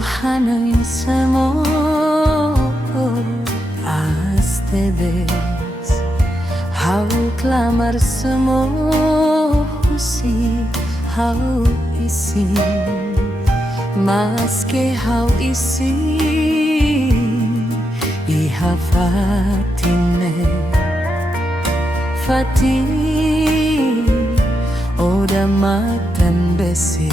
hanay samo as te ves, hau clamar samo si hau isi, mas que hau isi iha fatine fati oda matan besi.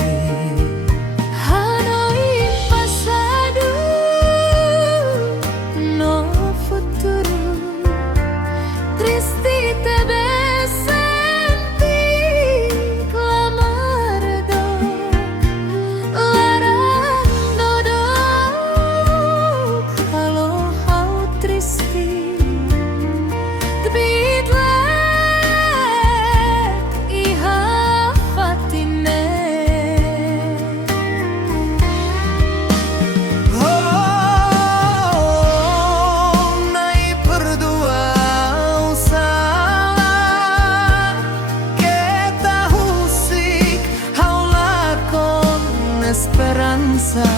Esperanza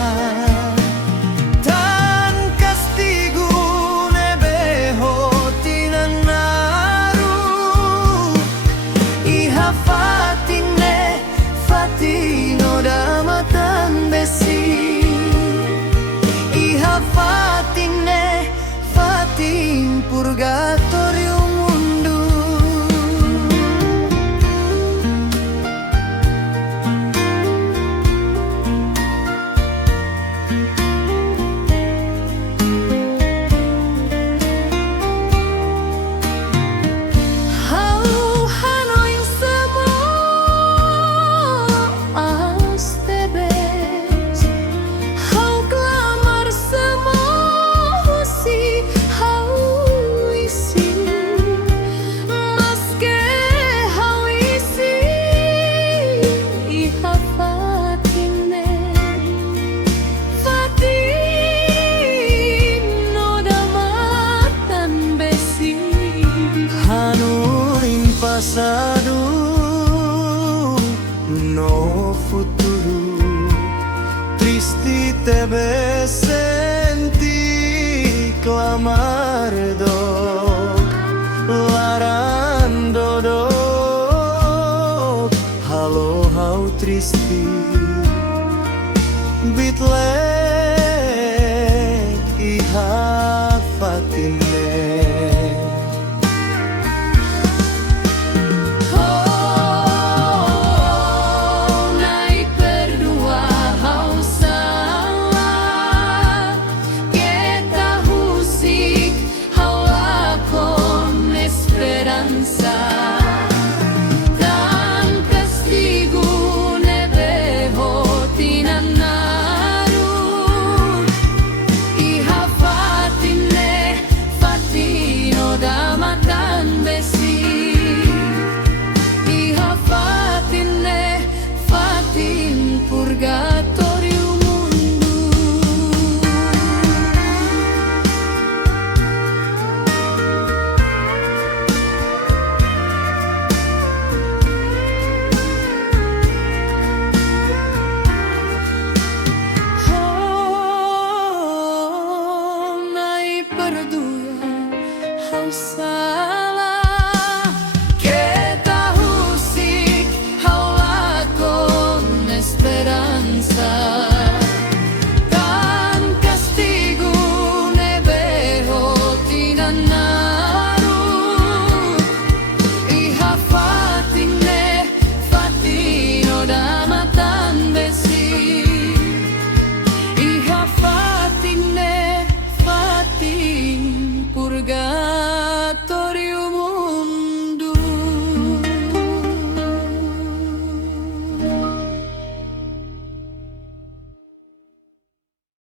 tan castigo nebeho tinanaru iha fatine fatino damatan besi iha fatine fatin purgatorium mundo. Passado no futuro triste te ves senti clamar do larando do halo hau triste bitlek iha fatine. Outside